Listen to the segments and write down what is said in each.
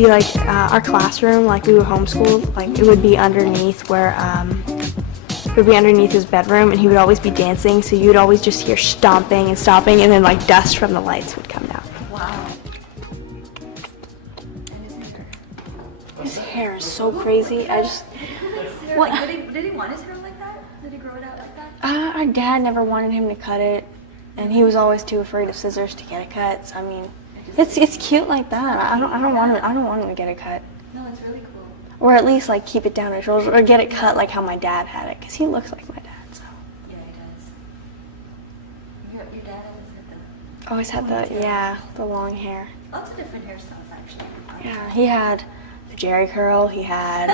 be like our classroom, like we were homeschooled, like it would be underneath where, it would be underneath his bedroom, and he would always be dancing, so you would always just hear stomping and stomping, and then like dust from the lights would come down. Wow. His hair is so crazy. What? Did he want his hair like that? Did he grow it out like that? Our dad never wanted him to cut it, and he was always too afraid of scissors to get it cut. So I mean, it's cute like that. I don't want him to get it cut, No, it's really cool. or at least like keep it down his shoulders, or get it cut like how my dad had it, because he looks like my dad. So Yeah, he does. Your dad always had the long hair. lots of different hairstyles actually. Yeah, he had the Jerry curl. He had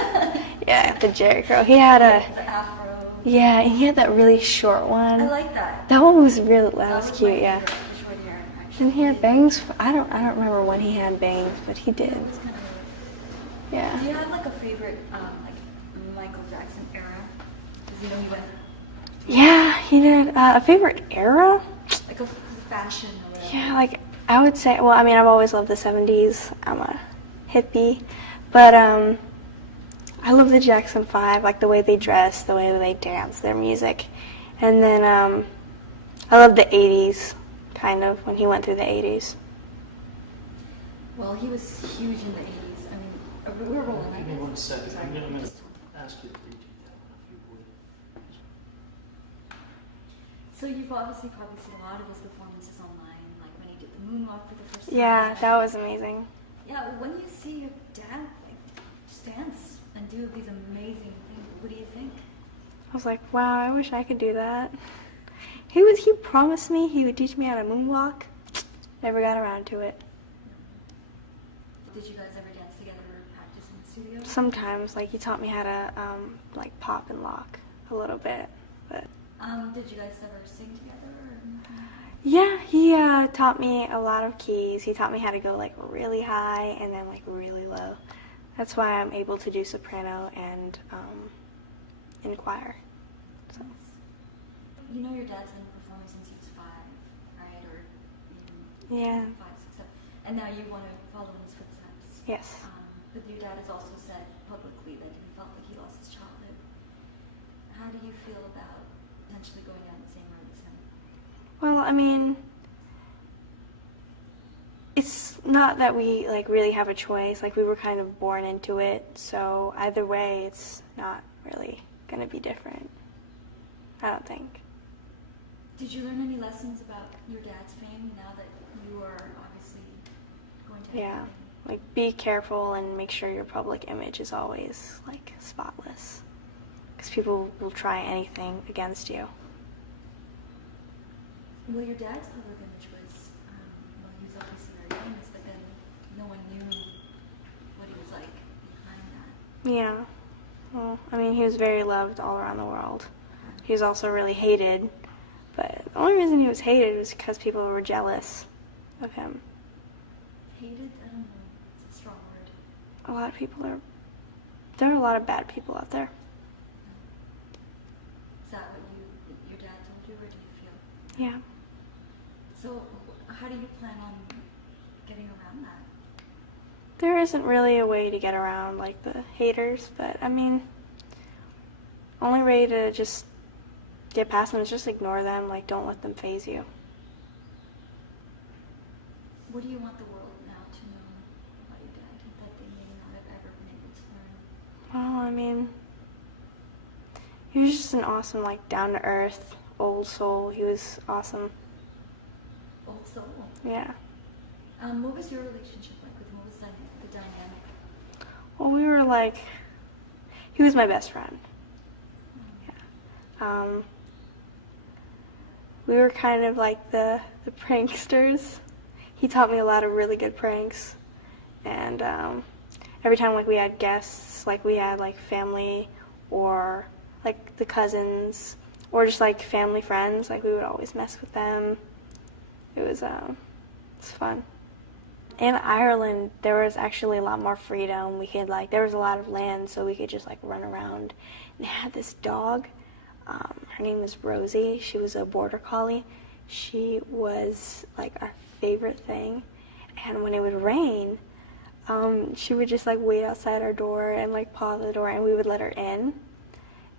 the Jerry curl. He had The afro. and he had that really short one. I like that. That one was cute. Yeah. The short hair, actually. And he had bangs. I don't remember when he had bangs, but he did. It was kind of weird. Yeah. Do you have like a favorite, like Michael Jackson era? Because you know he went Yeah, he did. A favorite era? like a fashion or whatever. Yeah, like I would say. Well, I mean, I've always loved the '70s. I'm a hippie, but I love the Jackson 5, like the way they dress, the way they dance, their music, and then I love the '80s, kind of when he went through the '80s. Well, he was huge in the 80s. I mean, we're rolling. Give me I guess. 1 second. Sorry. I'm going to ask you to redo that one if you would. So you've obviously probably seen a lot of his performances online, like when he did the moonwalk for the first time. Yeah, that was amazing. Yeah, when you see your dad like just dance and do these amazing things, what do you think? I was like, wow, I wish I could do that. He promised me he would teach me how to moonwalk. Never got around to it. Did you guys ever dance together or practice in the studio? Sometimes, like he taught me how to like pop and lock a little bit, but Did you guys ever sing together? Or? yeah, he taught me a lot of keys. He taught me how to go like really high and then like really low. That's why I'm able to do soprano and in choir. So. You know your dad's been performing since he was 5, right? Or even Yeah. 5, 6, 7. And now you want to follow in his footsteps. Yes. But your dad has also said publicly that he felt like he lost his childhood. How do you feel about potentially going down the same road as him? Well, I mean, it's not that we like really have a choice. Like we were kind of born into it. So either way, it's not really going to be different. I don't think. Did you learn any lessons about your dad's fame now that you are obviously going to have Yeah. fame? Like be careful and make sure your public image is always like spotless. Because people will try anything against you. Well, your dad's public image was, well, he was obviously very famous, but then no one knew what he was like behind that. Yeah. Well, I mean, he was very loved all around the world. He was also really hated. But the only reason he was hated was because people were jealous of him. Hated? I don't know. It's a strong word. A lot of people there are a lot of bad people out there. Is that what your dad told you, or do you feel? Yeah. So, how do you plan on getting around that? There isn't really a way to get around like the haters, but I mean, only way to just get past them is just ignore them, like don't let them faze you. What do you want the world now to know about your dad that they may not have ever been able to learn? Well, I mean, he was just an awesome, like down-to-earth, old soul. He was awesome. Old soul. Yeah. What was your relationship like with him? What was the dynamic? Well, we were like, he was my best friend. Yeah. We were kind of like the pranksters. He taught me a lot of really good pranks. And every time like we had guests, like we had like family or like the cousins or just like family friends, like we would always mess with them. It was fun. In Ireland, there was actually a lot more freedom. We could like, there was a lot of land, so we could just like run around. And they had this dog. Her name was Rosie. She was a border collie. She was like our favorite thing. And when it would rain, she would just like wait outside our door and like paw the door, and we would let her in.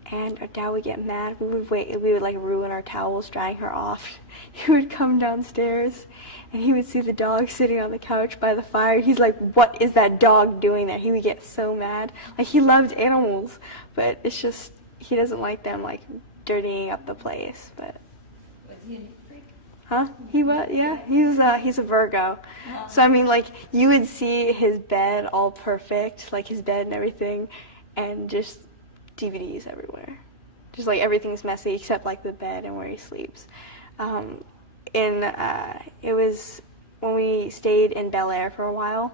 And our dad would get mad. We would like ruin our towels drying her off. He would come downstairs and he would see the dog sitting on the couch by the fire. He's like, "What is that dog doing there?" He would get so mad. Like, he loved animals, but it's just he doesn't like them like dirtying up the place. But Was he a neat freak? huh? He was, yeah. He's a Virgo. Oh. So I mean, like, you would see his bed all perfect, like his bed and everything, and just DVDs everywhere. Just like everything's messy except like the bed and where he sleeps. It was when we stayed in Bel Air for a while.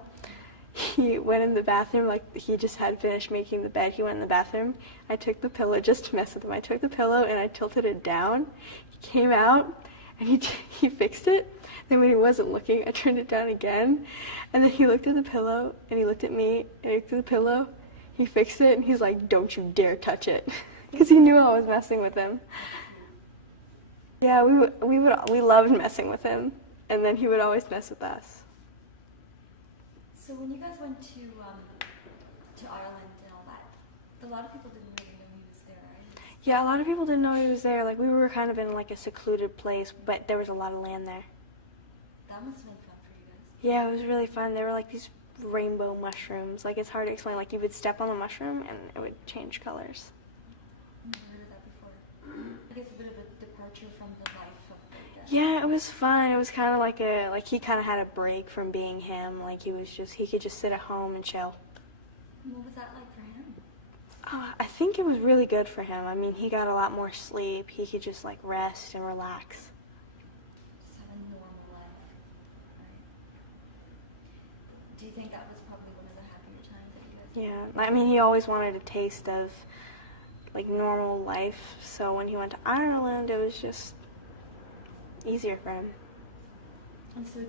He went in the bathroom, like he just had finished making the bed. He went in the bathroom. I took the pillow just to mess with him. I took the pillow and I tilted it down. He came out and he fixed it. Then when he wasn't looking, I turned it down again. And then he looked at the pillow and he looked at me and he looked at the pillow. He fixed it and he's like, "Don't you dare touch it," because he knew I was messing with him. Yeah, we loved messing with him, and then he would always mess with us. So when you guys went to Ireland and all that, a lot of people didn't really know he was there, right? Yeah, a lot of people didn't know he was there. Like, we were kind of in like a secluded place, but there was a lot of land there. That must have been fun for you guys. Yeah, it was really fun. There were like these rainbow mushrooms. Like, it's hard to explain. Like, you would step on the mushroom and it would change colors. Never heard of that before. I guess a bit of a departure from the life of Vegas. Yeah, it was fun. It was kind of like he kind of had a break from being him. Like, he could just sit at home and chill. What was that like for him? I think it was really good for him. I mean, he got a lot more sleep. He could just like rest and relax. Just have a normal life, right? Do you think that was probably one of the happier times that you guys? Yeah, I mean, he always wanted a taste of like normal life. So when he went to Ireland, it was just easier for him. And so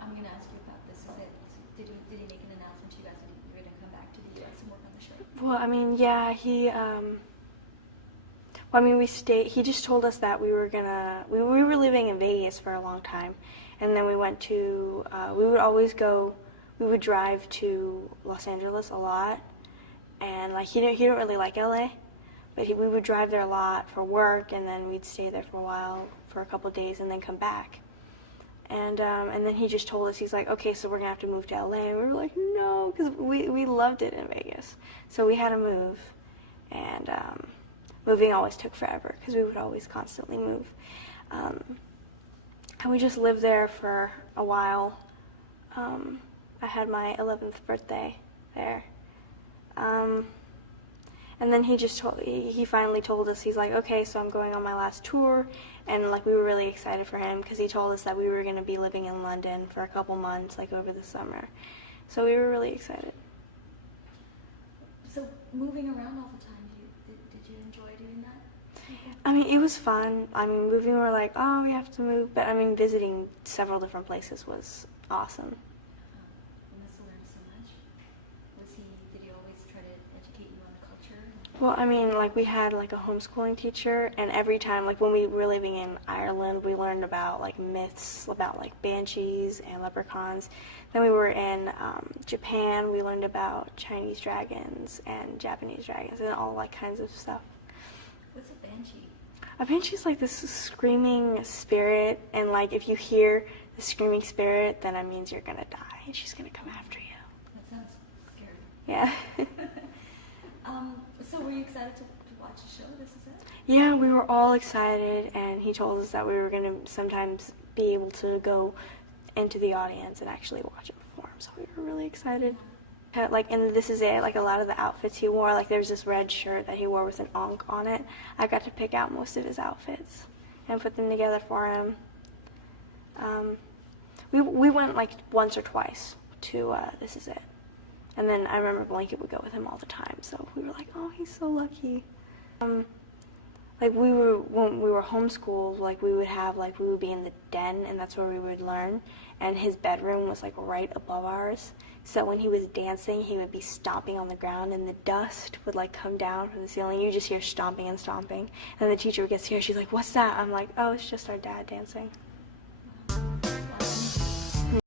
I'm going to ask you about this. Did he make an announcement to you guys that you were going to come back to the U.S. and work on the show? Well, I mean, yeah, he just told us that we were living in Vegas for a long time, and then we would drive to Los Angeles a lot, and like he didn't really like LA, but we would drive there a lot for work, and then we'd stay there for a while, for a couple of days, and then come back. And then he just told us, he's like, "Okay, so we're gonna have to move to LA." And we were like, "No," because we loved it in Vegas. So we had to move, and moving always took forever because we would always constantly move. And we just lived there for a while. I had my 11th birthday there. And then he finally told us, he's like, "Okay, so I'm going on my last tour," and like we were really excited for him because he told us that we were going to be living in London for a couple months, like over the summer. So we were really excited. So moving around all the time, did you enjoy doing that? I mean, it was fun. I mean, moving, we were like, "Oh, we have to move," but I mean, visiting several different places was awesome. You must have learned so much. Did he always try to educate you on the culture? Well, I mean, like we had like a homeschooling teacher, and every time, like when we were living in Ireland, we learned about like myths about like banshees and leprechauns. Then we were in Japan, we learned about Chinese dragons and Japanese dragons and all like kinds of stuff. What's a banshee? A banshee's like this screaming spirit, and like if you hear the screaming spirit, then it means you're gonna die, and she's gonna come after you. That sounds scary. Yeah. So were you excited to watch the show? This is it? Yeah, we were all excited, and he told us that we were going to sometimes be able to go into the audience and actually watch it perform, so we were really excited. Like, and This Is It, like a lot of the outfits he wore, like there's this red shirt that he wore with an ankh on it. I got to pick out most of his outfits and put them together for him. We went like once or twice to This Is It. And then I remember Blanket would go with him all the time, so we were like, "Oh, he's so lucky." Like when we were homeschooled, like we would be in the den, and that's where we would learn. And his bedroom was like right above ours, so when he was dancing, he would be stomping on the ground, and the dust would like come down from the ceiling. You just hear stomping and stomping, and the teacher would get scared. She's like, "What's that?" I'm like, "Oh, it's just our dad dancing."